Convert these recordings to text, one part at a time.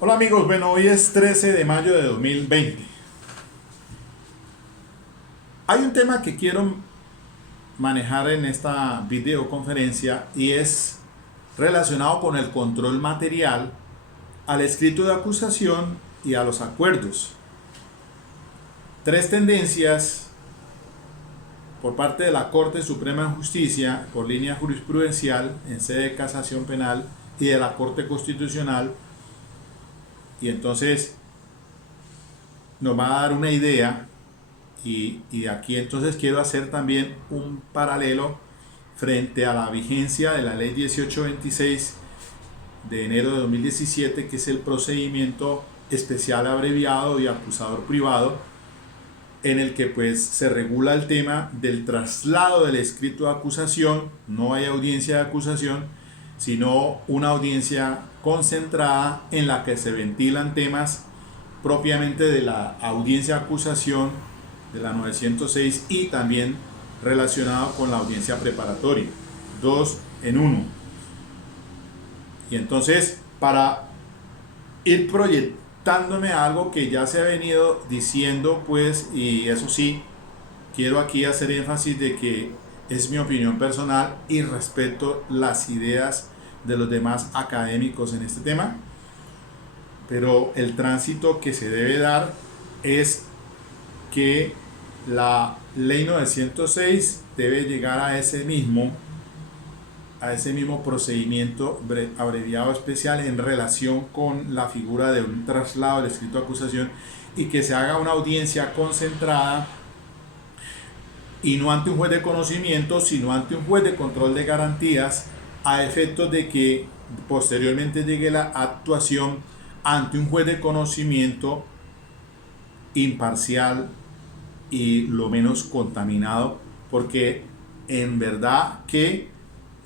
Hola amigos, bueno, hoy es 13 de mayo de 2020. Hay un tema que quiero manejar en esta videoconferencia y es relacionado con el control material al escrito de acusación y a los acuerdos. Tres tendencias por parte de la Corte Suprema de Justicia por línea jurisprudencial en sede de casación penal y de la Corte Constitucional, y entonces nos va a dar una idea. Y aquí entonces quiero hacer también un paralelo frente a la vigencia de la ley 1826 de enero de 2017, que es el procedimiento especial abreviado y acusador privado, en el que pues se regula el tema del traslado del escrito de acusación. No hay audiencia de acusación, sino una audiencia concentrada en la que se ventilan temas propiamente de la audiencia de acusación de la 906 y también relacionado con la audiencia preparatoria, dos en uno. Y entonces, para ir proyectándome a algo que ya se ha venido diciendo, pues, y eso sí, quiero aquí hacer énfasis de que es mi opinión personal y respeto las ideas de los demás académicos en este tema, pero el tránsito que se debe dar es que la ley 906 debe llegar a ese mismo procedimiento abreviado especial en relación con la figura de un traslado del escrito de acusación, y que se haga una audiencia concentrada y no ante un juez de conocimiento, sino ante un juez de control de garantías, a efectos de que posteriormente llegue la actuación ante un juez de conocimiento imparcial y lo menos contaminado, porque en verdad que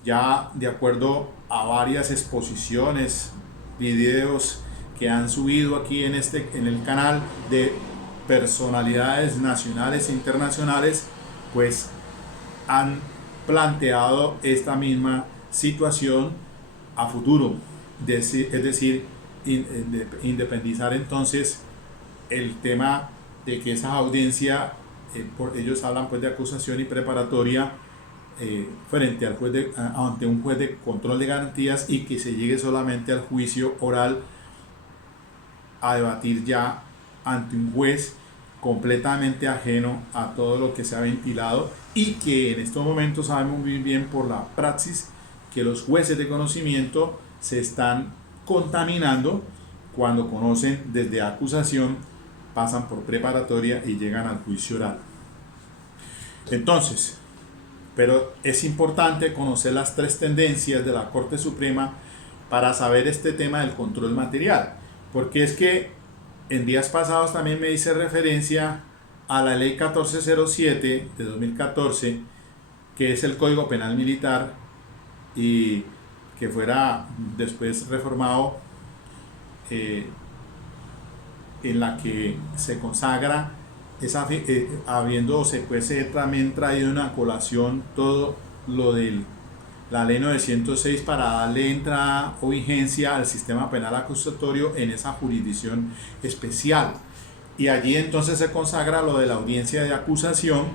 ya de acuerdo a varias exposiciones, videos que han subido aquí en el canal de personalidades nacionales e internacionales, pues han planteado esta misma situación a futuro, es decir, independizar entonces el tema de que esa audiencia, ellos hablan pues de acusación y preparatoria, frente al ante un juez de control de garantías, y que se llegue solamente al juicio oral a debatir ya ante un juez completamente ajeno a todo lo que se ha ventilado, y que en estos momentos sabemos muy bien por la praxis que los jueces de conocimiento se están contaminando cuando conocen desde acusación, pasan por preparatoria y llegan al juicio oral. Entonces, pero es importante conocer las tres tendencias de la Corte Suprema para saber este tema del control material, porque es que en días pasados también me hice referencia a la ley 1407 de 2014, que es el Código Penal Militar, y que fuera después reformado, en la que se consagra habiéndose pues también traído una colación todo lo de la ley 906 para darle entrada o vigencia al sistema penal acusatorio en esa jurisdicción especial. Y allí entonces se consagra lo de la audiencia de acusación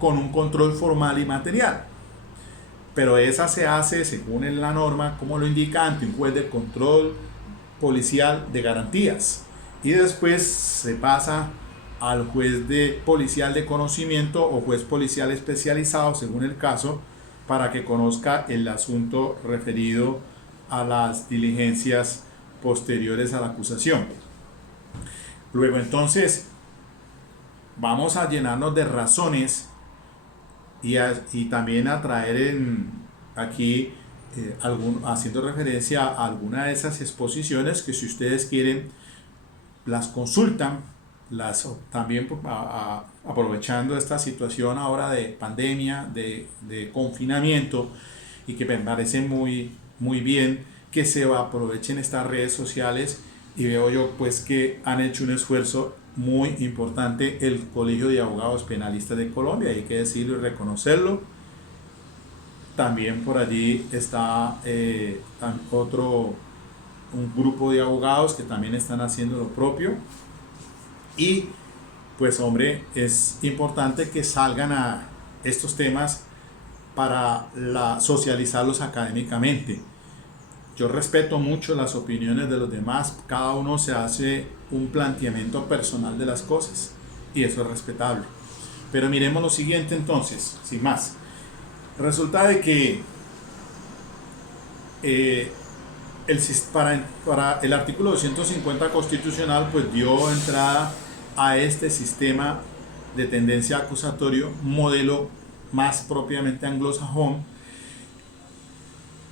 con un control formal y material. Pero esa se hace según en la norma, como lo indica, ante un juez de control policial de garantías. Y después se pasa al juez de policial de conocimiento o juez policial especializado, según el caso, para que conozca el asunto referido a las diligencias posteriores a la acusación. Luego entonces vamos a llenarnos de razones y también a traer aquí, haciendo referencia a alguna de esas exposiciones que, si ustedes quieren, las consultan, también aprovechando esta situación ahora de pandemia, de confinamiento, y que me parece muy bien que se aprovechen estas redes sociales. Y veo yo pues que han hecho un esfuerzo muy importante el Colegio de Abogados Penalistas de Colombia, hay que decirlo y reconocerlo. También por allí está otro un grupo de abogados que también están haciendo lo propio. Y pues hombre, es importante que salgan a estos temas para socializarlos académicamente. Yo respeto mucho las opiniones de los demás, cada uno se hace un planteamiento personal de las cosas y eso es respetable. Pero miremos lo siguiente entonces, sin más. Resulta de que para el artículo 250 constitucional pues dio entrada a este sistema de tendencia acusatorio, modelo más propiamente anglosajón,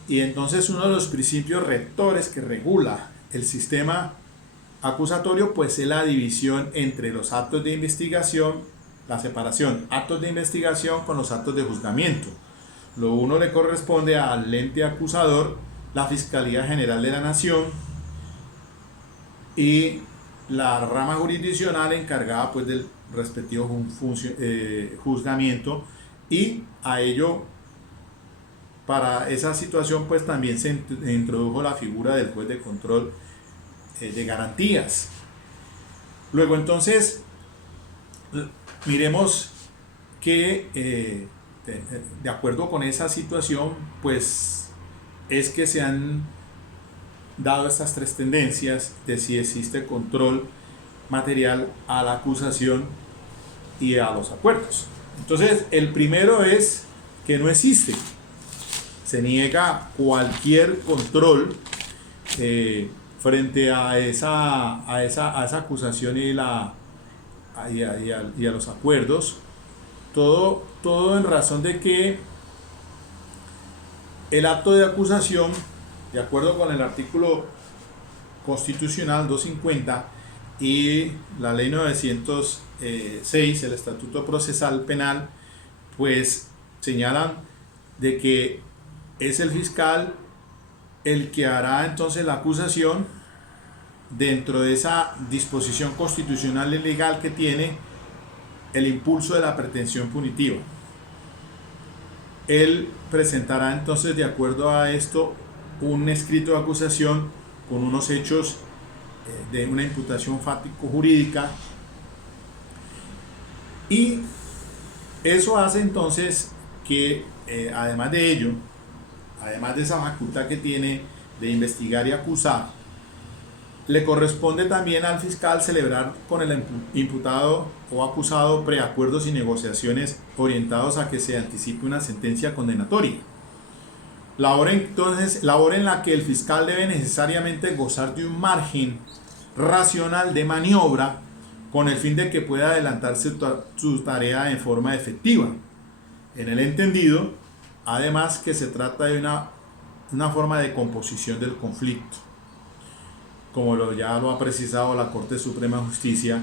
y entonces uno de los principios rectores que regula el sistema acusatorio pues es la división entre los actos de investigación, la separación, actos de investigación con los actos de juzgamiento. Lo uno le corresponde al ente acusador, la Fiscalía General de la Nación, y la rama jurisdiccional encargada pues del respectivo juzgamiento, y a ello, para esa situación pues también se introdujo la figura del juez de control de garantías. Luego entonces miremos que de acuerdo con esa situación pues es que se han dado estas tres tendencias de si existe control material a la acusación y a los acuerdos. Entonces el primero es que no existe, se niega cualquier control frente a esa acusación y a los acuerdos, todo en razón de que el acto de acusación, de acuerdo con el artículo constitucional 250 y la ley 906, el Estatuto Procesal Penal, pues señalan de que es el fiscal el que hará entonces la acusación dentro de esa disposición constitucional y legal que tiene el impulso de la pretensión punitiva. Él presentará entonces, de acuerdo a esto, un escrito de acusación con unos hechos de una imputación fáctico-jurídica, y eso hace entonces que además de ello, además de esa facultad que tiene de investigar y acusar, le corresponde también al fiscal celebrar con el imputado o acusado preacuerdos y negociaciones orientados a que se anticipe una sentencia condenatoria. La hora en la que el fiscal debe necesariamente gozar de un margen racional de maniobra con el fin de que pueda adelantarse su tarea en forma efectiva. En el entendido, además, que se trata de una forma de composición del conflicto, como ya lo ha precisado la Corte Suprema de Justicia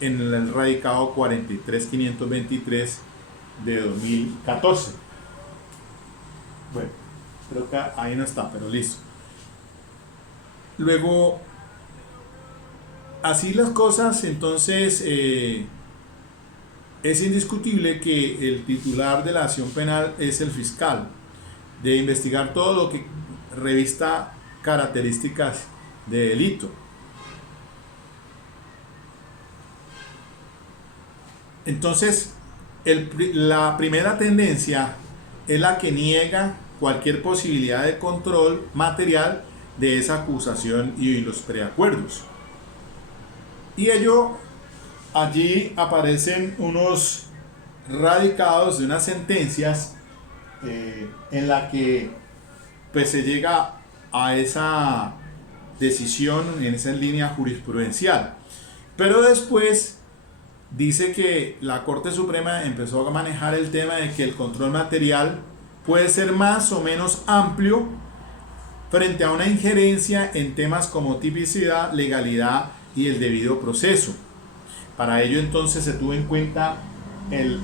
en el radicado 43523 de 2014. Bueno, creo que ahí no está, pero listo. Luego, así las cosas, entonces es indiscutible que el titular de la acción penal es el fiscal, de investigar todo lo que revista características de delito. Entonces, la primera tendencia es la que niega cualquier posibilidad de control material de esa acusación y los preacuerdos. Y allí aparecen unos radicados de unas sentencias en la que pues se llega a esa decisión en esa línea jurisprudencial. Pero después dice que la Corte Suprema empezó a manejar el tema de que el control material puede ser más o menos amplio frente a una injerencia en temas como tipicidad, legalidad y el debido proceso. Para ello entonces se tuvo en cuenta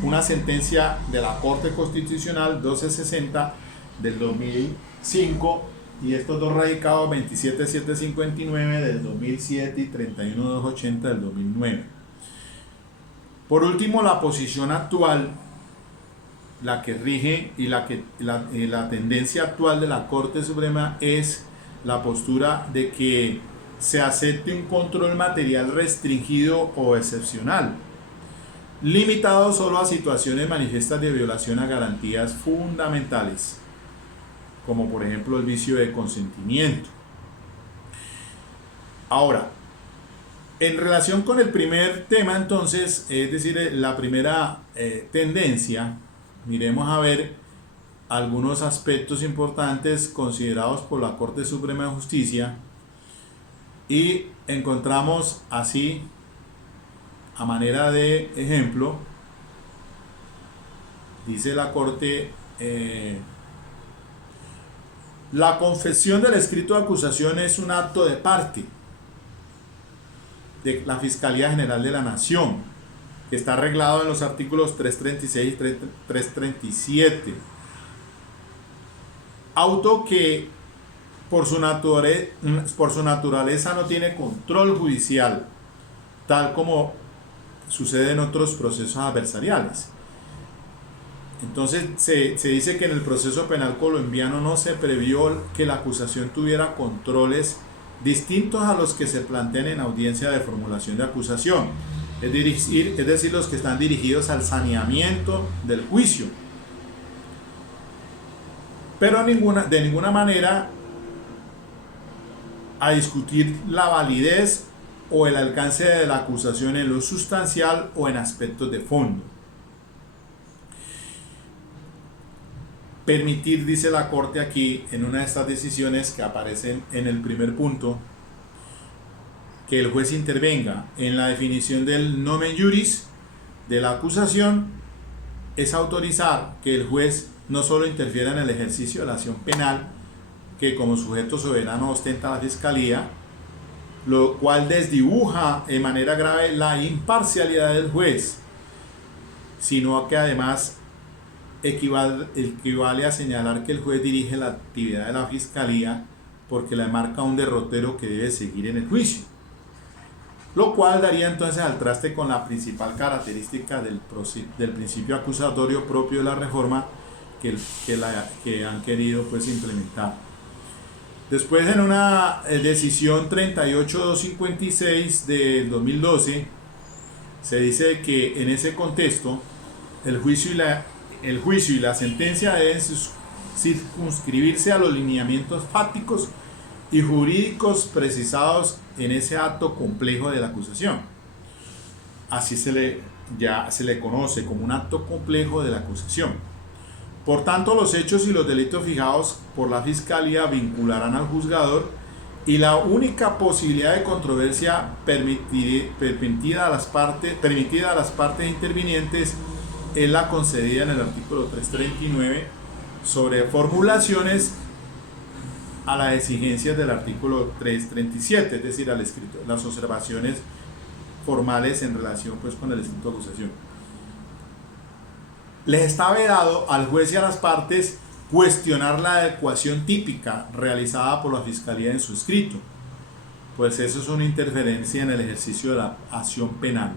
una sentencia de la Corte Constitucional 1260 del 2005 y estos dos radicados 27759 del 2007 y 31280 del 2009. Por último, la posición actual, la que rige y la tendencia actual de la Corte Suprema es la postura de que se acepte un control material restringido o excepcional, limitado solo a situaciones manifiestas de violación a garantías fundamentales, como por ejemplo el vicio de consentimiento. Ahora, en relación con el primer tema, entonces, es decir, la primera tendencia, miremos a ver algunos aspectos importantes considerados por la Corte Suprema de Justicia y encontramos así, a manera de ejemplo, dice la Corte, la confesión del escrito de acusación es un acto de parte de la Fiscalía General de la Nación, que está arreglado en los artículos 336 y 337. Auto que por su naturaleza no tiene control judicial, tal como sucede en otros procesos adversariales. Entonces se dice que en el proceso penal colombiano no se previó que la acusación tuviera controles distintos a los que se plantean en audiencia de formulación de acusación, es decir, los que están dirigidos al saneamiento del juicio, pero de ninguna manera a discutir la validez o el alcance de la acusación en lo sustancial o en aspectos de fondo. Permitir, dice la Corte aquí, en una de estas decisiones que aparecen en el primer punto, que el juez intervenga en la definición del nomen juris de la acusación, es autorizar que el juez no solo interfiera en el ejercicio de la acción penal que como sujeto soberano ostenta la Fiscalía, lo cual desdibuja de manera grave la imparcialidad del juez, sino que además equivale a señalar que el juez dirige la actividad de la Fiscalía porque le marca un derrotero que debe seguir en el juicio, lo cual daría entonces al traste con la principal característica del principio acusatorio propio de la reforma que han querido pues implementar. Después, en una decisión 38256 del 2012, se dice que en ese contexto el juicio y la sentencia deben circunscribirse a los lineamientos fácticos y jurídicos precisados en ese acto complejo de la acusación. Así ya se le conoce como un acto complejo de la acusación. Por tanto, los hechos y los delitos fijados por la Fiscalía vincularán al juzgador y la única posibilidad de controversia permitida a las partes intervinientes es la concedida en el artículo 339 sobre formulaciones a las exigencias del artículo 337, es decir, al escrito, las observaciones formales en relación pues con el escrito de acusación. Les está vedado al juez y a las partes cuestionar la adecuación típica realizada por la Fiscalía en su escrito, pues eso es una interferencia en el ejercicio de la acción penal.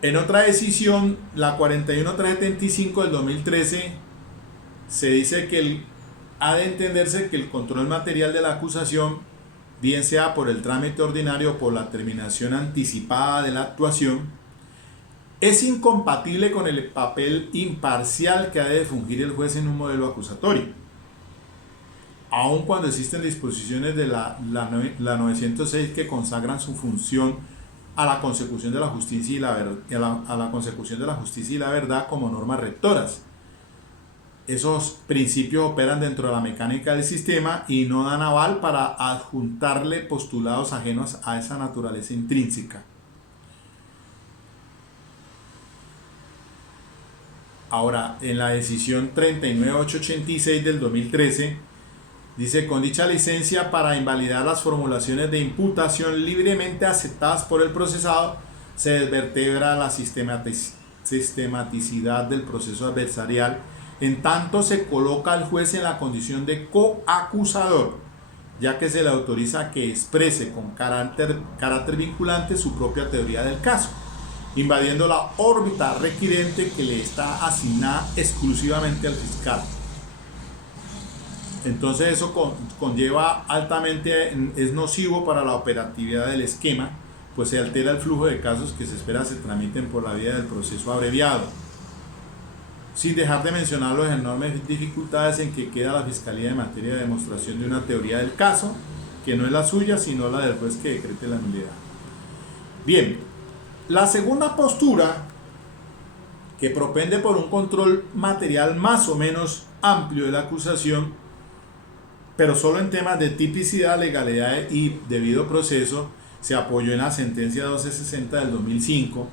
En otra decisión, la 41375 del 2013, se dice que ha de entenderse que el control material de la acusación, bien sea por el trámite ordinario o por la terminación anticipada de la actuación, es incompatible con el papel imparcial que ha de fungir el juez en un modelo acusatorio, aun cuando existen disposiciones de la 906 que consagran su función a la consecución de la justicia y la consecución de la justicia y la verdad como normas rectoras. Esos principios operan dentro de la mecánica del sistema y no dan aval para adjuntarle postulados ajenos a esa naturaleza intrínseca. Ahora, en la decisión 39886 del 2013, dice: con dicha licencia para invalidar las formulaciones de imputación libremente aceptadas por el procesado, se desvertebra la sistematicidad del proceso adversarial, en tanto se coloca al juez en la condición de coacusador, ya que se le autoriza que exprese con carácter vinculante su propia teoría del caso, invadiendo la órbita requirente que le está asignada exclusivamente al fiscal. Entonces eso conlleva altamente, es nocivo para la operatividad del esquema, pues se altera el flujo de casos que se espera se tramiten por la vía del proceso abreviado. Sin dejar de mencionar las enormes dificultades en que queda la Fiscalía en materia de demostración de una teoría del caso, que no es la suya, sino la del juez que decrete la nulidad. Bien, la segunda postura, que propende por un control material más o menos amplio de la acusación, pero solo en temas de tipicidad, legalidad y debido proceso, se apoyó en la sentencia 1260 del 2005,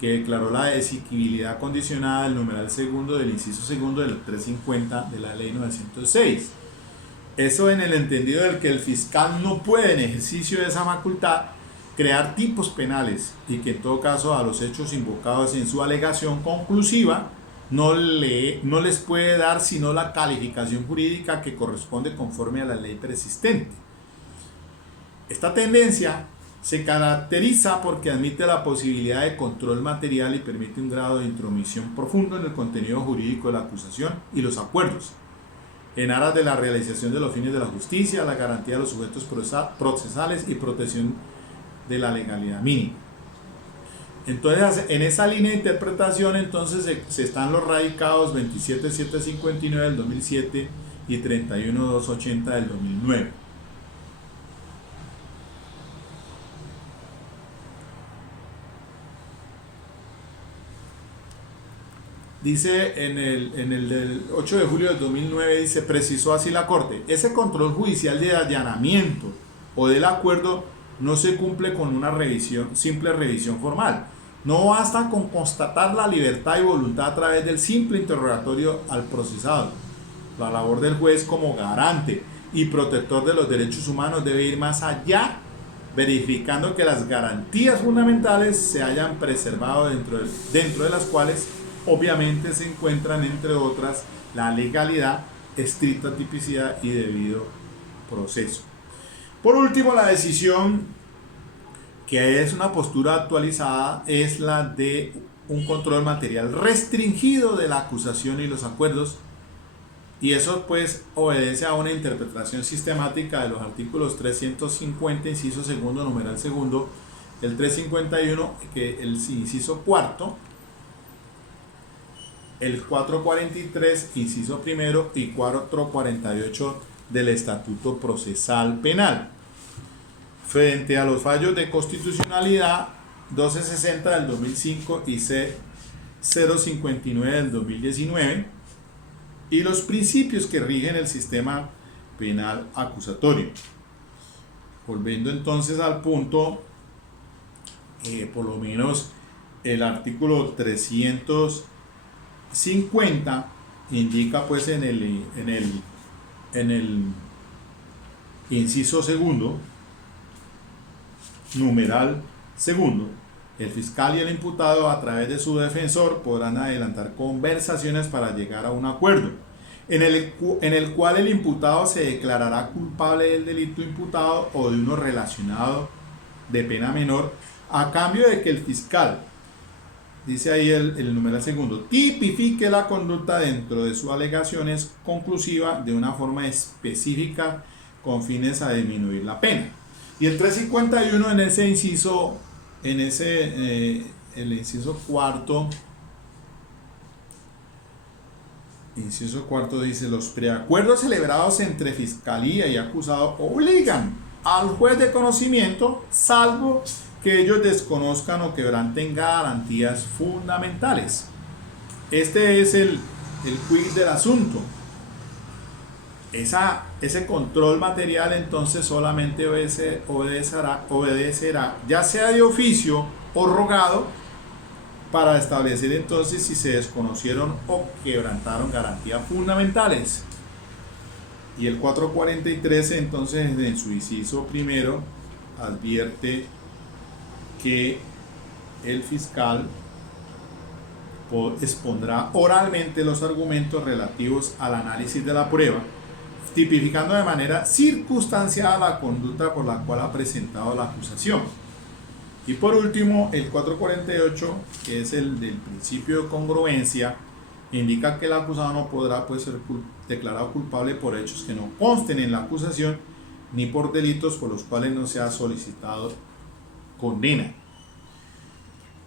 que declaró la exigibilidad condicionada del numeral segundo del inciso segundo del 350 de la ley 906. Eso en el entendido del que el fiscal no puede, en ejercicio de esa facultad, crear tipos penales, y que en todo caso a los hechos invocados en su alegación conclusiva no les puede dar sino la calificación jurídica que corresponde conforme a la ley persistente. Esta tendencia se caracteriza porque admite la posibilidad de control material y permite un grado de intromisión profundo en el contenido jurídico de la acusación y los acuerdos, en aras de la realización de los fines de la justicia, la garantía de los sujetos procesales y protección de la legalidad mínima. Entonces, en esa línea de interpretación, entonces se están los radicados 27759 del 2007 y 31280 del 2009. Dice en el del 8 de julio del 2009, dice, precisó así la Corte: ese control judicial de allanamiento o del acuerdo no se cumple con una simple revisión formal. No basta con constatar la libertad y voluntad a través del simple interrogatorio al procesado. La labor del juez como garante y protector de los derechos humanos debe ir más allá, verificando que las garantías fundamentales se hayan preservado, dentro de las cuales obviamente se encuentran, entre otras, la legalidad, estricta tipicidad y debido proceso. Por último, la decisión, que es una postura actualizada, es la de un control material restringido de la acusación y los acuerdos, y eso pues obedece a una interpretación sistemática de los artículos 350, inciso segundo, numeral segundo, el 351, que el inciso cuarto, el 443, inciso primero, y 448 del Estatuto Procesal Penal. Frente a los fallos de constitucionalidad 1260 del 2005 y C059 del 2019, y los principios que rigen el sistema penal acusatorio. Volviendo entonces al punto, por lo menos el artículo 350 indica pues en el inciso segundo, numeral segundo, el fiscal y el imputado a través de su defensor podrán adelantar conversaciones para llegar a un acuerdo en el cual el imputado se declarará culpable del delito imputado o de uno relacionado de pena menor, a cambio de que el fiscal, dice ahí el numeral segundo, tipifique la conducta dentro de sus alegaciones conclusiva de una forma específica con fines a disminuir la pena. Y el 351 en ese inciso, el inciso cuarto dice: los preacuerdos celebrados entre fiscalía y acusado obligan al juez de conocimiento, salvo que ellos desconozcan o quebranten garantías fundamentales. Este es el quid del asunto. Ese control material entonces solamente obedecerá, ya sea de oficio o rogado, para establecer entonces si se desconocieron o quebrantaron garantías fundamentales. Y el 443 entonces en su inciso primero advierte que el fiscal expondrá oralmente los argumentos relativos al análisis de la prueba, tipificando de manera circunstanciada la conducta por la cual ha presentado la acusación. Y por último, el 448, que es el del principio de congruencia, indica que el acusado no podrá pues, ser declarado culpable por hechos que no consten en la acusación ni por delitos por los cuales no se ha solicitado condena.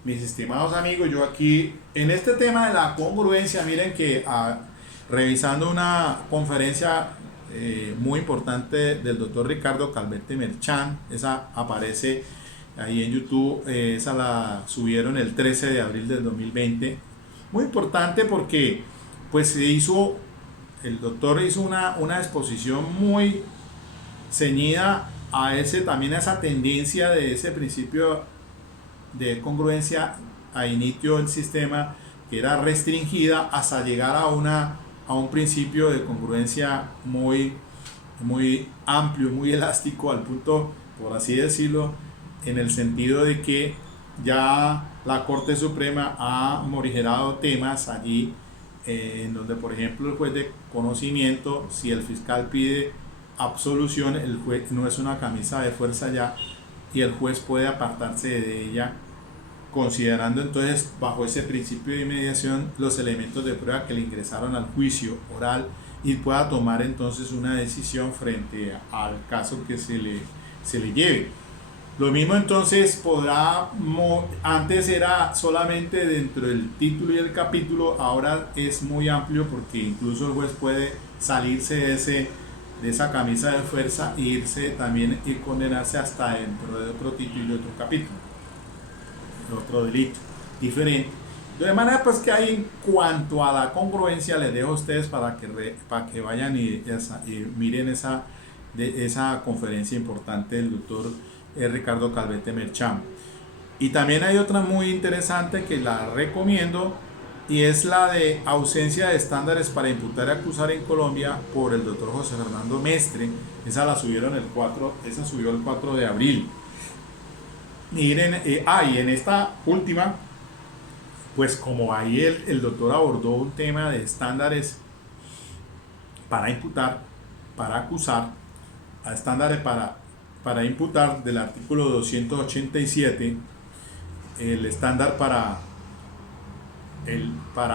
Mis estimados amigos, yo aquí en este tema de la congruencia, miren que revisando una conferencia muy importante del doctor Ricardo Calvete Merchán, esa aparece ahí en YouTube, esa la subieron el 13 de abril del 2020, muy importante porque pues el doctor hizo una exposición muy ceñida a también a esa tendencia de ese principio de congruencia a inicio del sistema, que era restringida, hasta llegar a un principio de congruencia muy amplio, muy elástico, al punto, por así decirlo, en el sentido de que ya la Corte Suprema ha morigerado temas allí, en donde, por ejemplo, el juez de conocimiento, si el fiscal pide absolución, el juez no es una camisa de fuerza ya, y el juez puede apartarse de ella, considerando entonces bajo ese principio de inmediación los elementos de prueba que le ingresaron al juicio oral, y pueda tomar entonces una decisión frente al caso que se le lleve. Lo mismo entonces antes era solamente dentro del título y el capítulo, ahora es muy amplio porque incluso el juez puede salirse de esa camisa de fuerza e irse también y condenarse hasta dentro de otro título y otro capítulo, otro delito diferente. De manera pues que hay, en cuanto a la congruencia, les dejo a ustedes para que vayan y miren esa conferencia importante del doctor Ricardo Calvete Merchán. Y también hay otra muy interesante que la recomiendo, y es la de ausencia de estándares para imputar y acusar en Colombia, por el doctor José Fernando Mestre. Esa la subieron esa subió el 4 de abril. Miren, y en esta última, pues como ahí el doctor abordó un tema de estándares para imputar, para acusar, a estándares para imputar del artículo 287, el estándar para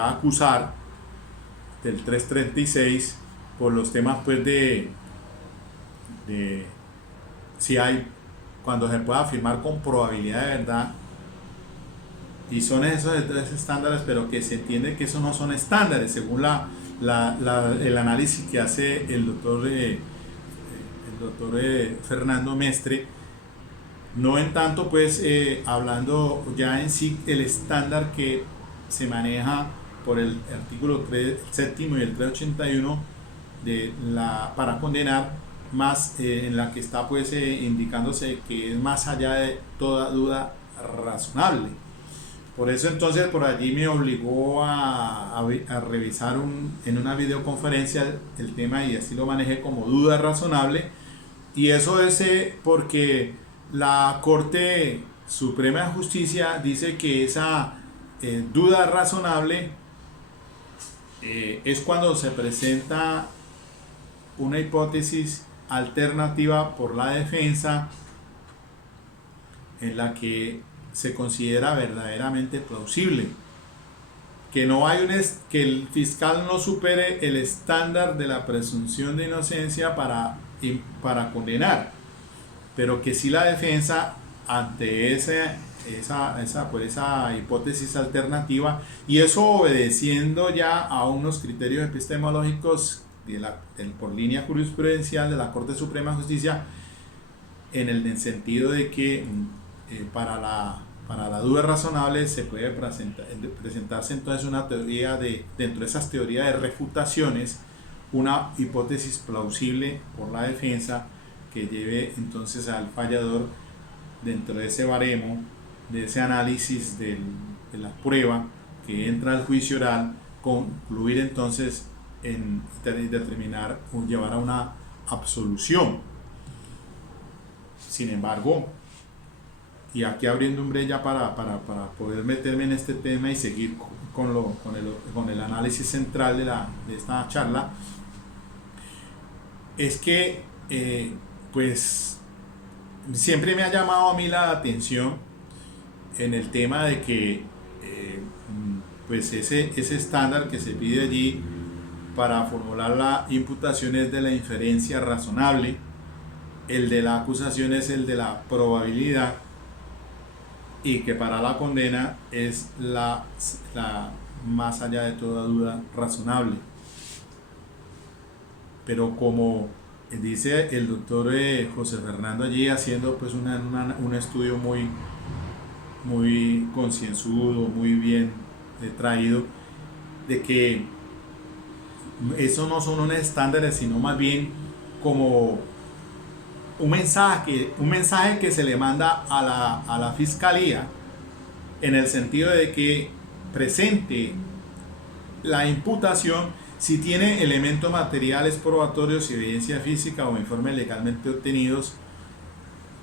acusar del 336, por los temas pues de si hay, cuando se pueda afirmar con probabilidad de verdad, y son esos estándares, pero que se entiende que esos no son estándares según el análisis que hace el doctor Fernando Mestre. No en tanto pues hablando ya en sí el estándar que se maneja por el artículo 7 y el 381 para condenar, más en la que está pues indicándose que es más allá de toda duda razonable. Por eso entonces por allí me obligó a revisar en una videoconferencia el tema, y así lo manejé como duda razonable. Y eso es porque la Corte Suprema de Justicia dice que esa duda razonable es cuando se presenta una hipótesis alternativa por la defensa en la que se considera verdaderamente plausible, que que el fiscal no supere el estándar de la presunción de inocencia para condenar, pero que sí la defensa, ante esa hipótesis alternativa, y eso obedeciendo ya a unos criterios epistemológicos por línea jurisprudencial de la Corte Suprema de Justicia, en el sentido de que para la duda razonable se puede presentarse entonces una teoría dentro de esas teorías de refutaciones, una hipótesis plausible por la defensa que lleve entonces al fallador, dentro de ese baremo, de ese análisis de la prueba que entra al juicio oral, concluir entonces en determinar o llevar a una absolución. Sin embargo, y aquí abriendo un brecha para poder meterme en este tema y seguir con el análisis central de esta charla, es que pues siempre me ha llamado a mí la atención en el tema de que pues ese estándar que se pide allí para formular la imputación es de la inferencia razonable, el de la acusación es el de la probabilidad, y que para la condena es la más allá de toda duda razonable. Pero como dice el doctor José Fernando allí, haciendo pues un estudio muy concienzudo, muy bien traído, de que eso no son unos estándares, sino más bien como un mensaje que se le manda a la fiscalía, en el sentido de que presente la imputación si tiene elementos materiales probatorios y evidencia física o informes legalmente obtenidos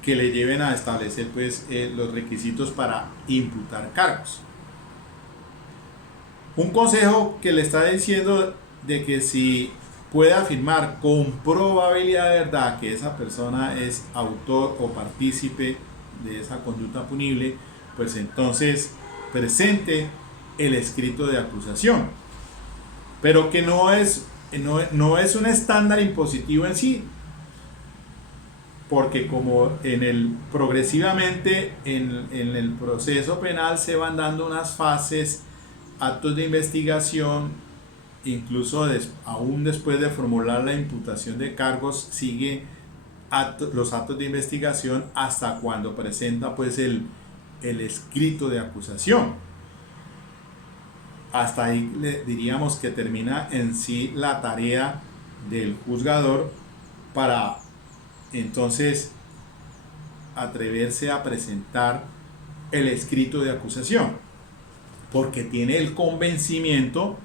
que le lleven a establecer pues los requisitos para imputar cargos. Un consejo que le está diciendo de que si puede afirmar con probabilidad de verdad que esa persona es autor o partícipe de esa conducta punible, pues entonces presente el escrito de acusación, pero que no es un estándar impositivo en sí, porque como progresivamente en el proceso penal se van dando unas fases, actos de investigación, incluso aún después de formular la imputación de cargos, sigue los actos de investigación hasta cuando presenta pues el escrito de acusación. Hasta ahí diríamos que termina en sí la tarea del juzgador para entonces atreverse a presentar el escrito de acusación, porque tiene el convencimiento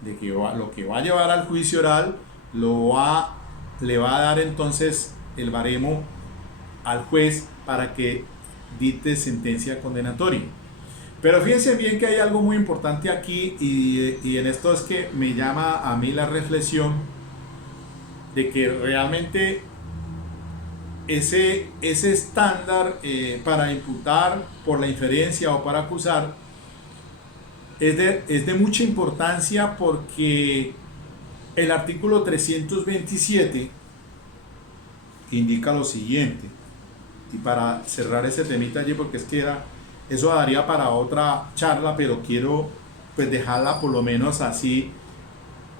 de que lo que va a llevar al juicio oral le va a dar entonces el baremo al juez para que dicte sentencia condenatoria. Pero fíjense bien que hay algo muy importante aquí, y en esto es que me llama a mí la reflexión de que realmente ese estándar para imputar por la inferencia o para acusar es de mucha importancia, porque el artículo 327 indica lo siguiente, y para cerrar ese temita allí, porque es que eso daría para otra charla, pero quiero pues dejarla por lo menos así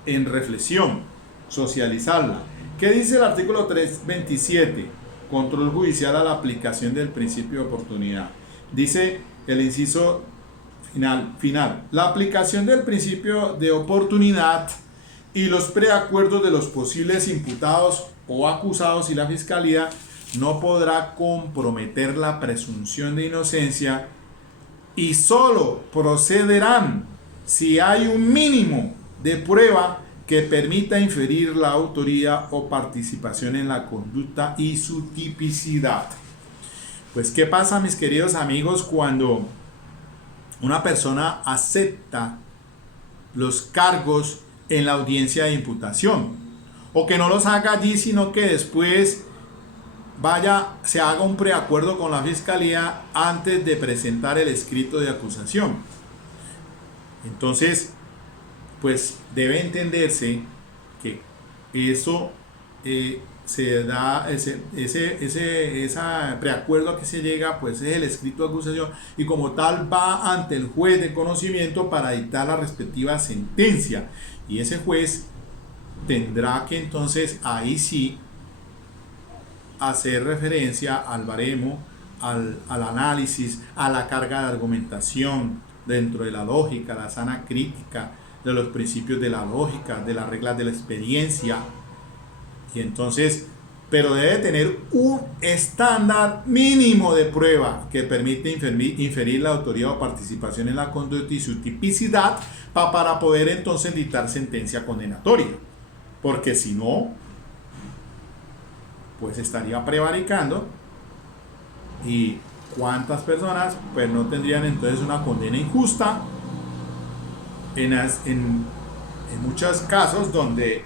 en reflexión, socializarla. ¿Qué dice el artículo 327? Control judicial a la aplicación del principio de oportunidad. Dice el inciso final. La aplicación del principio de oportunidad y los preacuerdos de los posibles imputados o acusados y la fiscalía no podrá comprometer la presunción de inocencia, y solo procederán si hay un mínimo de prueba que permita inferir la autoría o participación en la conducta y su tipicidad. Pues, ¿qué pasa, mis queridos amigos, cuando una persona acepta los cargos en la audiencia de imputación? O que no los haga allí, sino que después se haga un preacuerdo con la fiscalía antes de presentar el escrito de acusación. Entonces, pues debe entenderse que eso se da, ese preacuerdo a que se llega, pues es el escrito de acusación, y como tal va ante el juez de conocimiento para dictar la respectiva sentencia, y ese juez tendrá que entonces ahí sí hacer referencia al baremo, al análisis, a la carga de argumentación dentro de la lógica, la sana crítica de los principios de la lógica, de las reglas de la experiencia. Y entonces, pero debe tener un estándar mínimo de prueba que permite inferir la autoría o participación en la conducta y su tipicidad para poder entonces dictar sentencia condenatoria. Porque si no, pues estaría prevaricando, y cuántas personas pues no tendrían entonces una condena injusta en muchos casos donde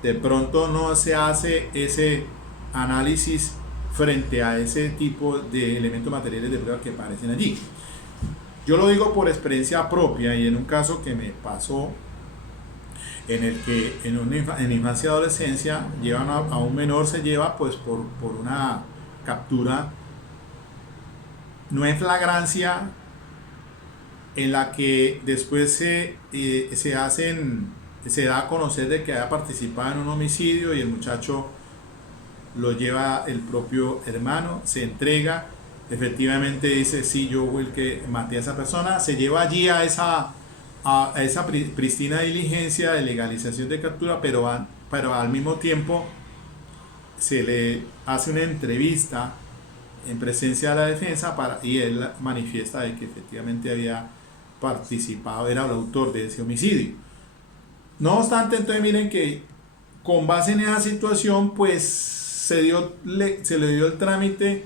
de pronto no se hace ese análisis frente a ese tipo de elementos materiales de prueba que aparecen allí. Yo lo digo por experiencia propia y en un caso que me pasó, en el que en infancia y adolescencia llevan a un menor, se lleva pues por una captura no en flagrancia, en la que después se da a conocer de que haya participado en un homicidio y el muchacho lo lleva el propio hermano, se entrega, efectivamente dice, sí, yo fui el que maté a esa persona, se lleva allí a esa pristina diligencia de legalización de captura, pero al mismo tiempo se le hace una entrevista en presencia de la defensa y él manifiesta de que efectivamente había participado, era el autor de ese homicidio. No obstante, entonces miren que con base en esa situación, pues se le dio el trámite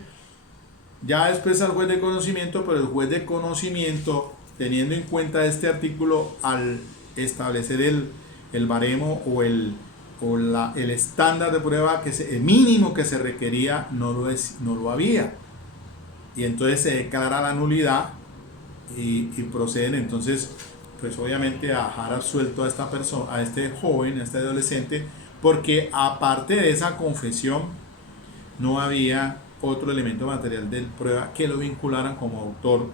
ya después al juez de conocimiento, pero el juez de conocimiento, teniendo en cuenta este artículo, al establecer el baremo o el estándar de prueba, el mínimo que se requería, no lo había. Y entonces se declara la nulidad y proceden entonces, pues obviamente, a dejar absuelto a esta persona, a este joven, a este adolescente, porque aparte de esa confesión, no había otro elemento material de prueba que lo vincularan como autor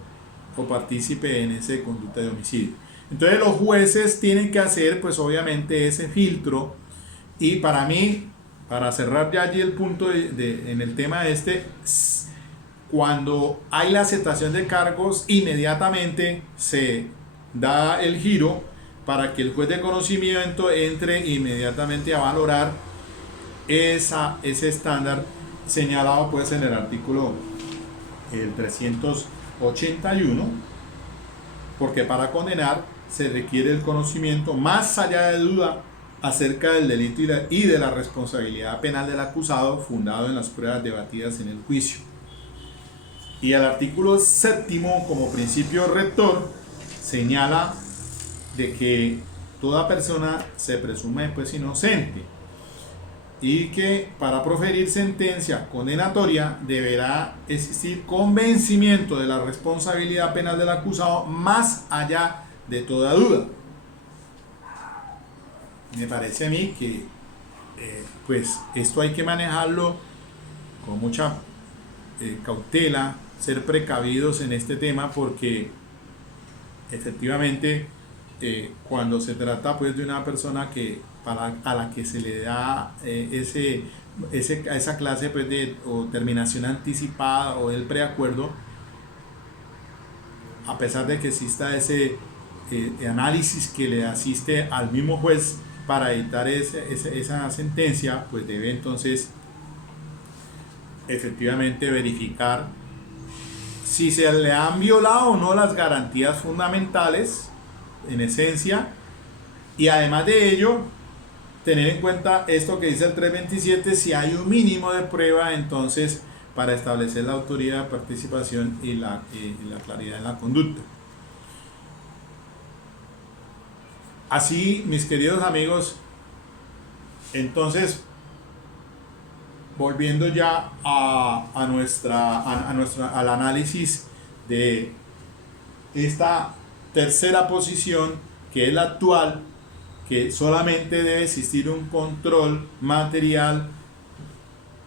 o partícipe en esa conducta de homicidio. Entonces los jueces tienen que hacer, pues obviamente, ese filtro. Y para mí, para cerrar ya allí el punto en el tema cuando hay la aceptación de cargos, inmediatamente se da el giro para que el juez de conocimiento entre inmediatamente a valorar ese estándar señalado pues en el artículo 381, porque para condenar se requiere el conocimiento más allá de duda acerca del delito y de la responsabilidad penal del acusado, fundado en las pruebas debatidas en el juicio. Y el artículo 7º, como principio rector, señala de que toda persona se presume pues inocente y que para proferir sentencia condenatoria deberá existir convencimiento de la responsabilidad penal del acusado más allá de toda duda. Me parece a mí que pues esto hay que manejarlo con mucha cautela, ser precavidos en este tema, porque efectivamente cuando se trata pues de una persona a la que se le da esa clase pues o terminación anticipada o del preacuerdo, a pesar de que exista ese análisis que le asiste al mismo juez para dictar esa sentencia, pues debe entonces efectivamente verificar si se le han violado o no las garantías fundamentales en esencia, y además de ello tener en cuenta esto que dice el 327, si hay un mínimo de prueba entonces para establecer la autoridad de participación y la claridad en la conducta. Así, mis queridos amigos, entonces volviendo ya al análisis de esta tercera posición, que es la actual, que solamente debe existir un control material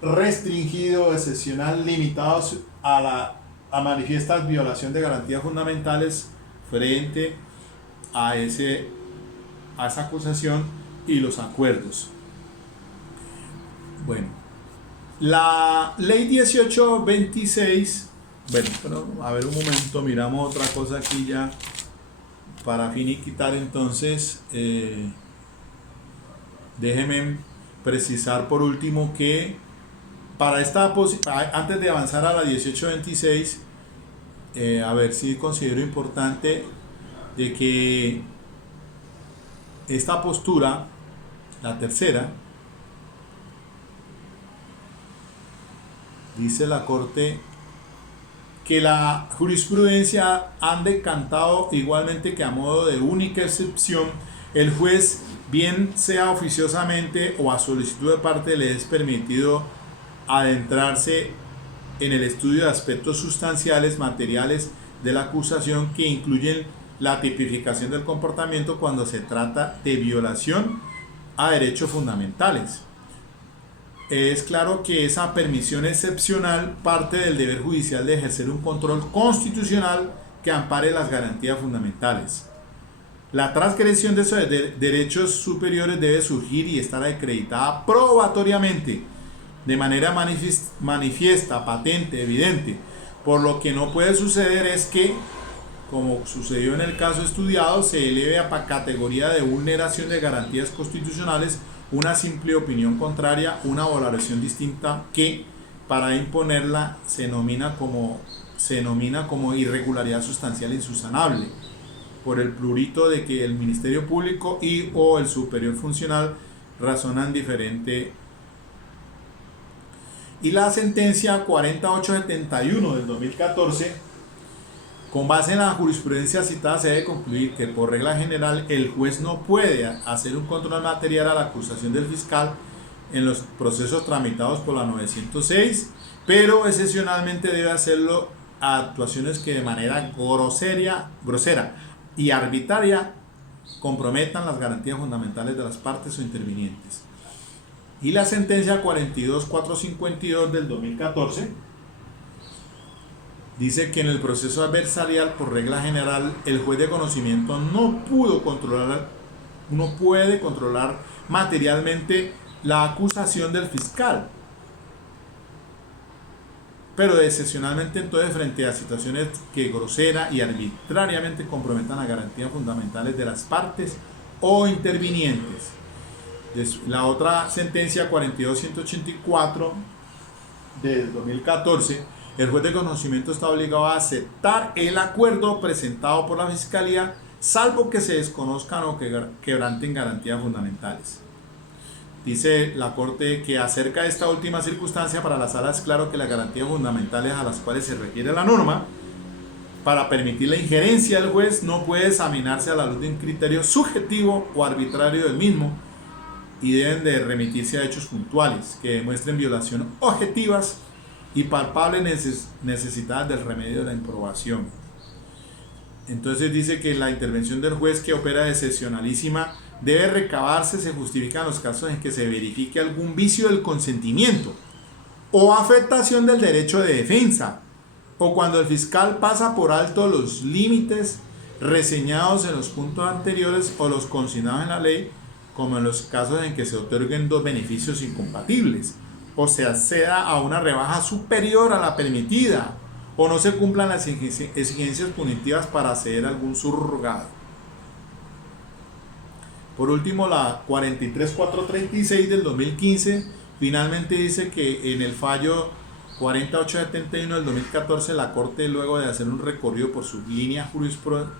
restringido, excepcional, limitado a manifiestas violación de garantías fundamentales frente a esa acusación y los acuerdos. Bueno, la ley 1826, bueno, pero a ver un momento, miramos otra cosa aquí ya para finiquitar. Entonces déjenme precisar por último que para antes de avanzar a la 1826, a ver si considero importante de que esta postura, la tercera, dice la Corte que la jurisprudencia han decantado igualmente que a modo de única excepción el juez, bien sea oficiosamente o a solicitud de parte, le es permitido adentrarse en el estudio de aspectos sustanciales, materiales de la acusación, que incluyen la tipificación del comportamiento cuando se trata de violación a derechos fundamentales. Es claro que esa permisión excepcional parte del deber judicial de ejercer un control constitucional que ampare las garantías fundamentales. La transgresión de esos derechos superiores debe surgir y estar acreditada probatoriamente, de manera manifiesta, patente, evidente. Por lo que no puede suceder es que, como sucedió en el caso estudiado, se eleve a categoría de vulneración de garantías constitucionales una simple opinión contraria, una valoración distinta que, para imponerla, se denomina como irregularidad sustancial insusanable, por el prurito de que el Ministerio Público y o el superior funcional razonan diferente. Y la sentencia 4871 del 2014, con base en la jurisprudencia citada, se debe concluir que por regla general el juez no puede hacer un control material a la acusación del fiscal en los procesos tramitados por la 906, pero excepcionalmente debe hacerlo a actuaciones que de manera grosera y arbitraria comprometan las garantías fundamentales de las partes o intervinientes. Y la sentencia 42452 del 2014 dice que en el proceso adversarial, por regla general, el juez de conocimiento no puede controlar materialmente la acusación del fiscal, pero excepcionalmente entonces frente a situaciones que grosera y arbitrariamente comprometan las garantías fundamentales de las partes o intervinientes. La otra sentencia 42184 del 2014, el juez de conocimiento está obligado a aceptar el acuerdo presentado por la fiscalía, salvo que se desconozcan o que quebranten garantías fundamentales. Dice la Corte que acerca de esta última circunstancia, para la sala es claro que las garantías fundamentales a las cuales se refiere la norma para permitir la injerencia del juez no puede examinarse a la luz de un criterio subjetivo o arbitrario del mismo, y deben de remitirse a hechos puntuales que demuestren violación objetivas y palpables necesidades del remedio de la improbación. Entonces dice que la intervención del juez, que opera de excepcionalísima, debe recabarse, se justifican los casos en que se verifique algún vicio del consentimiento o afectación del derecho de defensa, o cuando el fiscal pasa por alto los límites reseñados en los puntos anteriores o los consignados en la ley, como en los casos en que se otorguen dos beneficios incompatibles, o se acceda a una rebaja superior a la permitida, o no se cumplan las exigencias punitivas para acceder a algún subrogado. Por último, la 43436 del 2015 finalmente dice que en el fallo 4871 del 2014, la Corte, luego de hacer un recorrido por su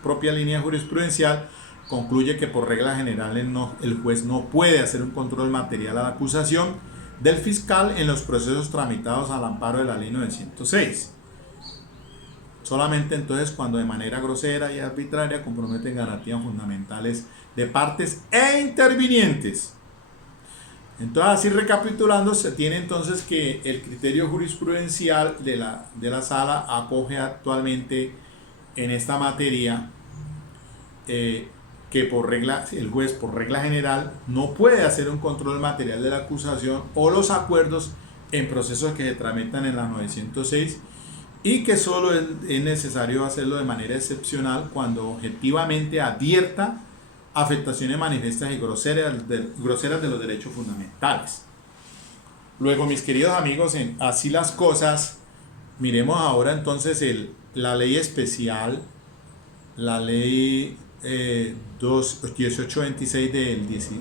propia línea jurisprudencial, concluye que por regla general el juez no puede hacer un control material a la acusación del fiscal en los procesos tramitados al amparo de la ley 906. Solamente entonces cuando de manera grosera y arbitraria comprometen garantías fundamentales de partes e intervinientes. Entonces, así recapitulando, se tiene entonces que el criterio jurisprudencial de la sala acoge actualmente en esta materia que el juez por regla general no puede hacer un control material de la acusación o los acuerdos en procesos que se tramitan en la 906, y que solo es necesario hacerlo de manera excepcional cuando objetivamente advierta afectaciones manifiestas y groseras de los derechos fundamentales. Luego, mis queridos amigos, en Así las Cosas, miremos ahora entonces la ley especial, la ley 1826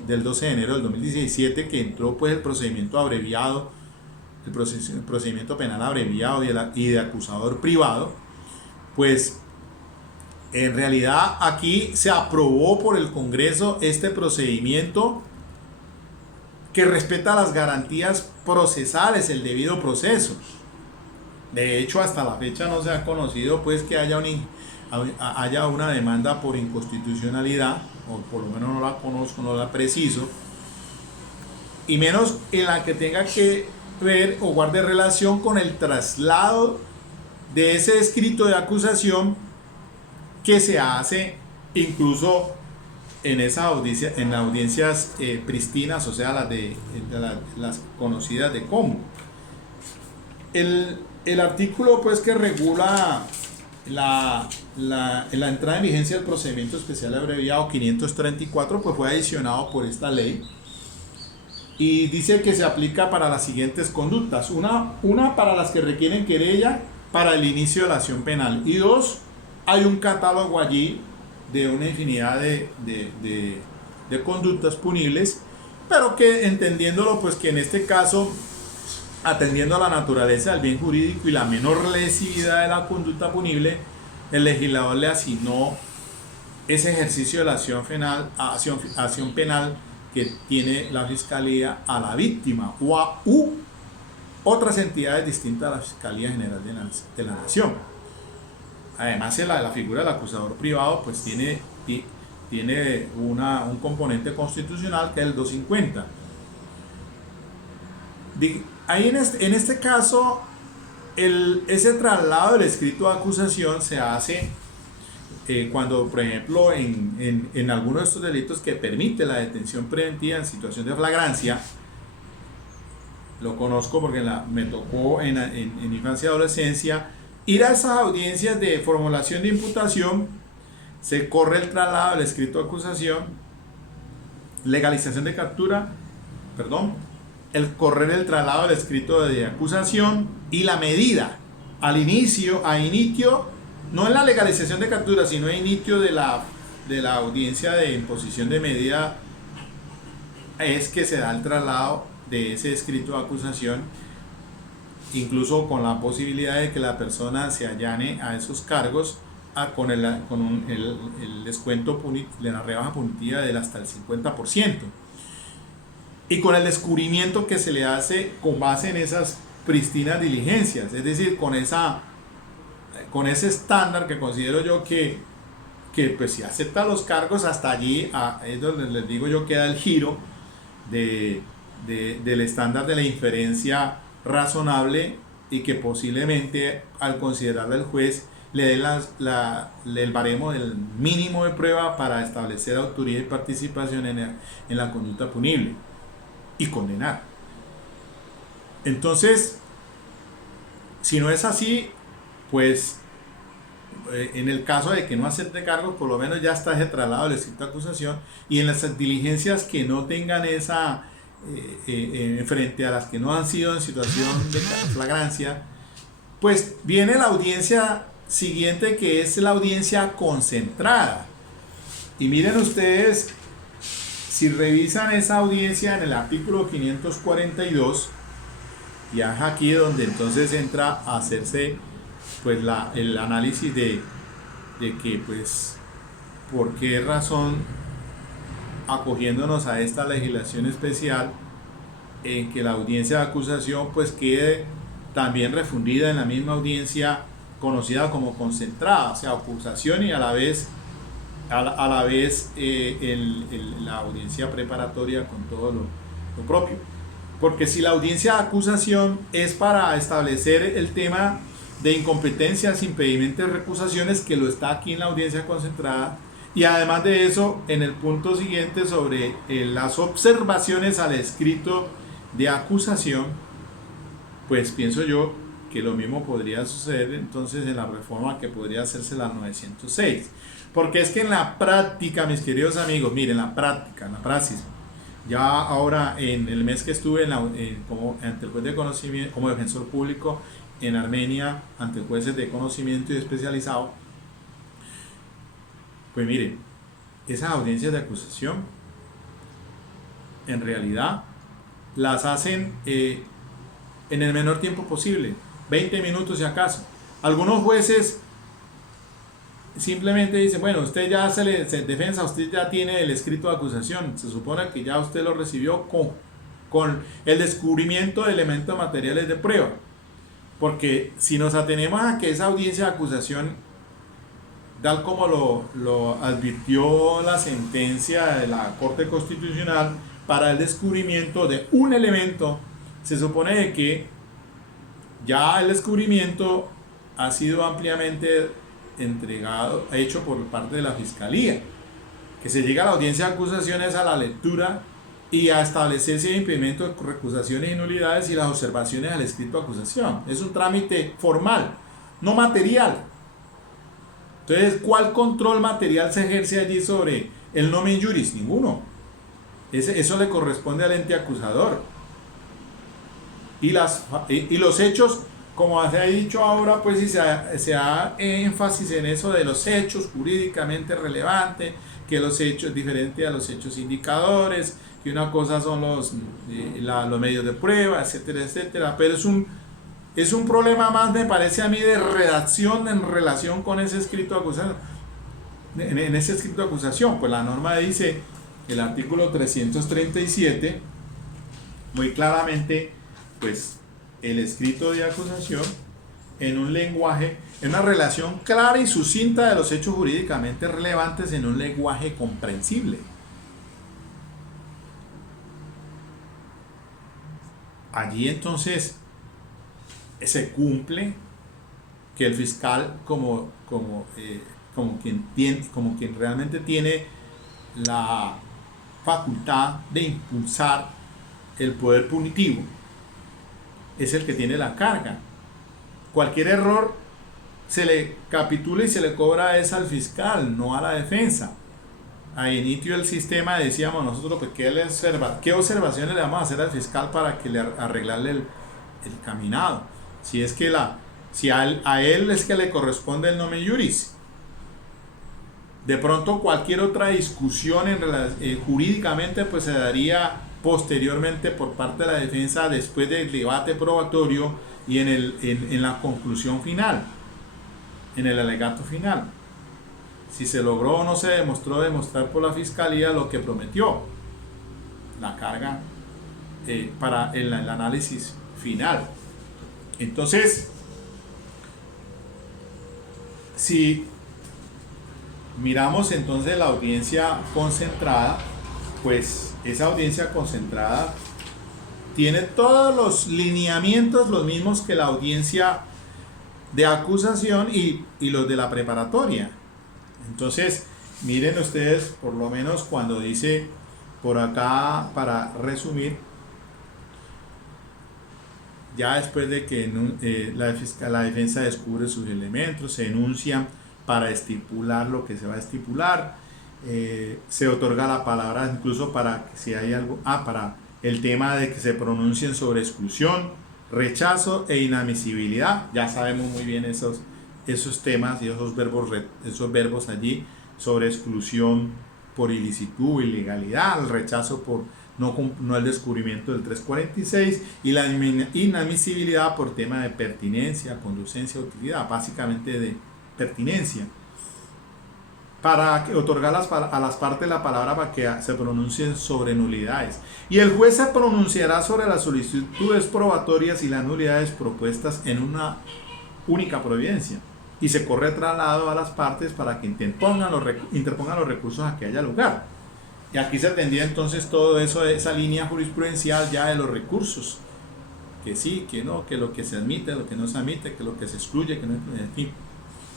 del 12 de enero del 2017, que entró pues el procedimiento abreviado, el procedimiento penal abreviado y de acusador privado. Pues en realidad aquí se aprobó por el Congreso este procedimiento que respeta las garantías procesales, el debido proceso. De hecho, hasta la fecha no se ha conocido pues que haya una demanda por inconstitucionalidad, o por lo menos no la conozco, no la preciso, y menos en la que tenga que ver o guarde relación con el traslado de ese escrito de acusación que se hace incluso en esa audiencia, en audiencias pristinas, o sea, las conocidas de combo. El artículo pues que regula la entrada en vigencia del procedimiento especial abreviado 534 pues fue adicionado por esta ley y dice que se aplica para las siguientes conductas: una para las que requieren querella para el inicio de la acción penal, y dos, hay un catálogo allí de una infinidad de conductas punibles, pero que entendiéndolo pues que en este caso, atendiendo a la naturaleza del bien jurídico y la menor lesividad de la conducta punible, el legislador le asignó ese ejercicio de la acción penal que tiene la Fiscalía a la víctima u otras entidades distintas a la Fiscalía General de la Nación. Además, la figura del acusador privado pues tiene un componente constitucional que es el 250. Ahí en este caso, ese traslado del escrito de acusación se hace cuando, por ejemplo, en algunos de estos delitos que permite la detención preventiva en situación de flagrancia, lo conozco porque me tocó en infancia y adolescencia, ir a esas audiencias de formulación de imputación, se corre el traslado del escrito de acusación, legalización de captura, el correr el traslado del escrito de acusación y la medida a inicio, no en la legalización de captura, sino a inicio de la audiencia de imposición de medida, es que se da el traslado de ese escrito de acusación, incluso con la posibilidad de que la persona se allane a esos cargos con el descuento de la rebaja punitiva del hasta el 50%. Y con el descubrimiento que se le hace con base en esas pristinas diligencias, es decir, con ese estándar que considero yo que pues si acepta los cargos, hasta allí es donde les digo yo queda el giro del estándar de la inferencia razonable, y que posiblemente al considerarlo el juez le dé el baremo del mínimo de prueba para establecer autoría y participación en la conducta punible y condenar. Entonces, si no es así, pues en el caso de que no acepte cargos, por lo menos ya está ese traslado del escrito de acusación, y en las diligencias que no tengan esa frente a las que no han sido en situación de flagrancia, pues viene la audiencia siguiente, que es la audiencia concentrada. Y miren ustedes, si revisan esa audiencia en el artículo 542, ya es aquí donde entonces entra a hacerse pues el análisis de que pues por qué razón, acogiéndonos a esta legislación especial, en que la audiencia de acusación pues quede también refundida en la misma audiencia conocida como concentrada, o sea, acusación y a la vez la audiencia preparatoria con todo lo propio. Porque si la audiencia de acusación es para establecer el tema de incompetencias, impedimentos y recusaciones, que lo está aquí en la audiencia concentrada, y además de eso, en el punto siguiente sobre las observaciones al escrito de acusación, pues pienso yo que lo mismo podría suceder entonces en la reforma que podría hacerse la 906. Porque es que en la práctica, mis queridos amigos, miren, en la praxis, ya ahora en el mes que estuve ante el juez de conocimiento, como defensor público en Armenia, ante jueces de conocimiento y especializado, pues miren, esas audiencias de acusación en realidad las hacen en el menor tiempo posible, 20 minutos si acaso. Algunos jueces simplemente dicen, bueno, usted ya se defensa, usted ya tiene el escrito de acusación, se supone que ya usted lo recibió con el descubrimiento de elementos materiales de prueba. Porque si nos atenemos a que esa audiencia de acusación, tal como lo advirtió la sentencia de la Corte Constitucional, para el descubrimiento de un elemento, se supone que ya el descubrimiento ha sido ampliamente hecho por parte de la Fiscalía. Que se llega a la audiencia de acusaciones a la lectura y a establecer si hay impedimento de recusaciones y nulidades y las observaciones al escrito de acusación. Es un trámite formal, no material. Entonces, ¿cuál control material se ejerce allí sobre el nomen juris? Ninguno. Eso le corresponde al ente acusador. Y los hechos, como se ha dicho ahora, pues si se ha énfasis en eso de los hechos jurídicamente relevantes, que los hechos diferentes a los hechos indicadores, que una cosa son los medios de prueba, etcétera, etcétera, pero es un problema más, me parece a mí, de redacción en relación con ese escrito de acusación. En ese escrito de acusación, pues la norma dice, el artículo 337, muy claramente, pues el escrito de acusación en un lenguaje, en una relación clara y sucinta de los hechos jurídicamente relevantes en un lenguaje comprensible. Allí entonces se cumple que el fiscal como quien realmente tiene la facultad de impulsar el poder punitivo es el que tiene la carga. Cualquier error se le capitula y se le cobra es al fiscal, no a la defensa. A inicio del sistema decíamos nosotros, pues, ¿qué observaciones le vamos a hacer al fiscal para que le arreglarle el caminado? Si es que si a él es que le corresponde el nomen juris. De pronto cualquier otra discusión jurídicamente pues se daría posteriormente por parte de la defensa después del debate probatorio y en la conclusión final, en el alegato final. Si se logró o no se demostrar por la Fiscalía lo que prometió, la carga para el análisis final. Entonces, si miramos entonces la audiencia concentrada, pues esa audiencia concentrada tiene todos los lineamientos los mismos que la audiencia de acusación y los de la preparatoria. Entonces, miren ustedes, por lo menos cuando dice por acá, para resumir, ya después de que la defensa descubre sus elementos, se enuncian para estipular lo que se va a estipular, se otorga la palabra incluso para que si hay algo, para el tema de que se pronuncien sobre exclusión, rechazo e inadmisibilidad. Ya sabemos muy bien esos temas y esos verbos allí sobre exclusión por ilicitud, ilegalidad, el rechazo por no el descubrimiento del 346 y la inadmisibilidad por tema de pertinencia, conducencia, utilidad, básicamente de pertinencia, para otorgar a las partes la palabra para que se pronuncien sobre nulidades. Y el juez se pronunciará sobre las solicitudes probatorias y las nulidades propuestas en una única providencia. Y se corre traslado a las partes para que interpongan los recursos a que haya lugar. Y aquí se tendría entonces todo eso, esa línea jurisprudencial ya de los recursos. Que sí, que no, que lo que se admite, lo que no se admite, que lo que se excluye, que no, en fin.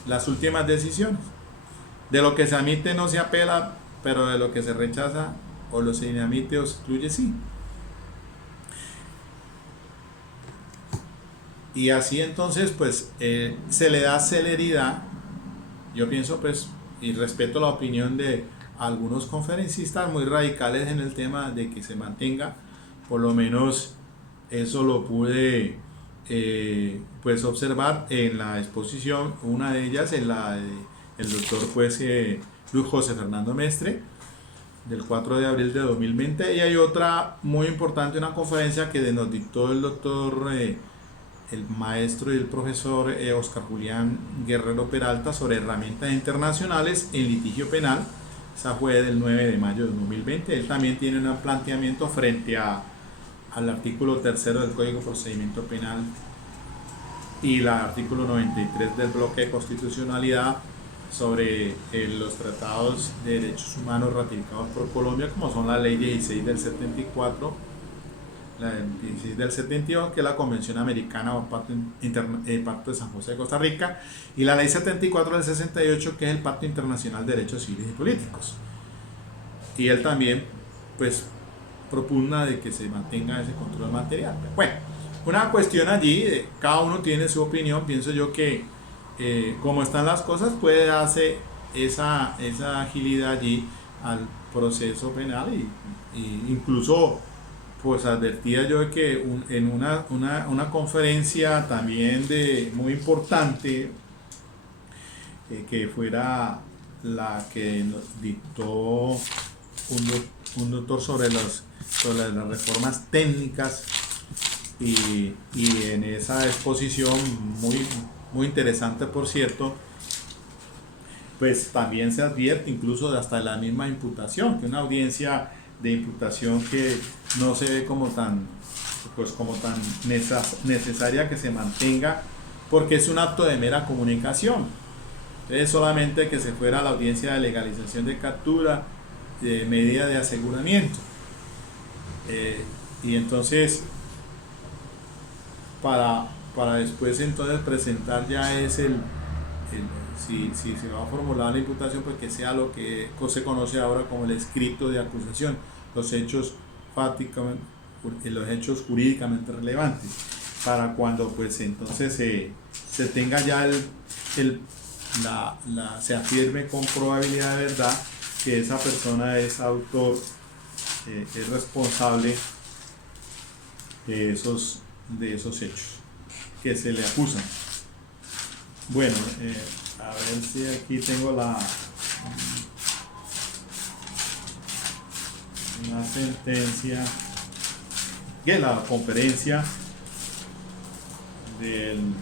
Las últimas decisiones. De lo que se admite no se apela, pero de lo que se rechaza o lo se inadmite o se excluye, sí. Y así entonces pues se le da celeridad. Yo pienso pues, y respeto la opinión de algunos conferencistas muy radicales en el tema de que se mantenga, por lo menos eso lo pude pues observar en la exposición, una de ellas en la del doctor pues Luis José Fernando Mestre, del 4 de abril de 2020, y hay otra muy importante, una conferencia que nos dictó el doctor el maestro y el profesor Oscar Julián Guerrero Peralta sobre herramientas internacionales en litigio penal. Esa fue del 9 de mayo de 2020. Él también tiene un planteamiento frente al artículo 3 del Código de Procedimiento Penal y el artículo 93 del bloque de constitucionalidad sobre los tratados de derechos humanos ratificados por Colombia, como son la ley 16 del 74, la del 16 del 72, que es la Convención Americana o Pacto de San José de Costa Rica, y la Ley 74 del 68, que es el Pacto Internacional de Derechos Civiles y Políticos. Y él también, pues, propugna de que se mantenga ese control material. Bueno, una cuestión allí, cada uno tiene su opinión. Pienso yo que como están las cosas, puede darse esa agilidad allí al proceso penal, y incluso pues advertía yo de que en una conferencia también muy importante, que fuera la que nos dictó un doctor sobre las reformas técnicas, y en esa exposición muy interesante, por cierto, pues también se advierte incluso de hasta la misma imputación, que una audiencia de imputación que no se ve como tan necesaria que se mantenga, porque es un acto de mera comunicación. Entonces, solamente que se fuera a la audiencia de legalización de captura, de medida de aseguramiento, y entonces para después entonces presentar ya es si se va a formular la imputación, pues que sea lo que se conoce ahora como el escrito de acusación, los hechos fácticamente, los hechos jurídicamente relevantes, para cuando pues entonces se tenga ya se afirme con probabilidad de verdad que esa persona es autor, es responsable de esos hechos que se le acusan. Bueno, a ver si aquí tengo la sentencia de la conferencia del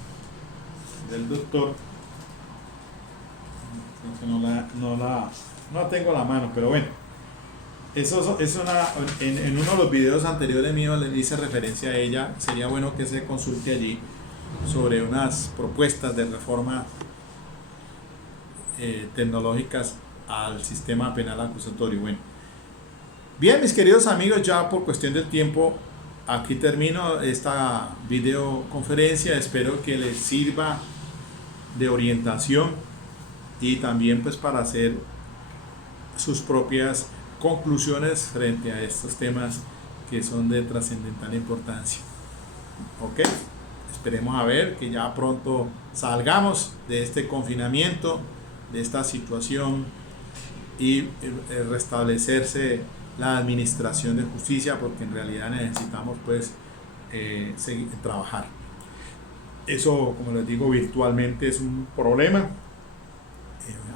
doctor. No tengo la mano, pero bueno, eso es en uno de los videos anteriores míos le hice referencia a ella. Sería bueno que se consulte allí sobre unas propuestas de reforma tecnológicas al sistema penal acusatorio. Bueno, bien, mis queridos amigos, ya por cuestión del tiempo aquí termino esta videoconferencia. Espero que les sirva de orientación y también pues para hacer sus propias conclusiones frente a estos temas que son de trascendental importancia. Ok, esperemos a ver que ya pronto salgamos de este confinamiento, de esta situación, y restablecerse la administración de justicia, porque en realidad necesitamos pues seguir trabajar. Eso, como les digo, virtualmente es un problema.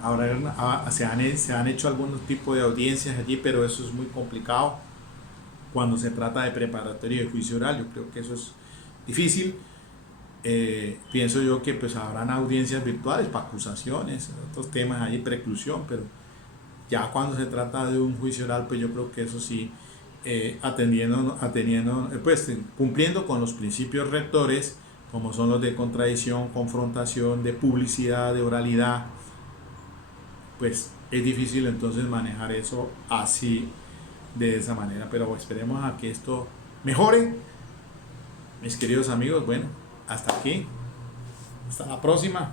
Ahora se han hecho algunos tipos de audiencias allí, pero eso es muy complicado cuando se trata de preparatoria de juicio oral. Yo creo que eso es difícil. Pienso yo que pues habrán audiencias virtuales para acusaciones, otros temas allí, preclusión, pero ya cuando se trata de un juicio oral, pues yo creo que eso sí, atendiendo pues cumpliendo con los principios rectores, como son los de contradicción, confrontación, de publicidad, de oralidad, pues es difícil entonces manejar eso así, de esa manera. Pero esperemos a que esto mejore, mis queridos amigos. Bueno, hasta aquí, hasta la próxima.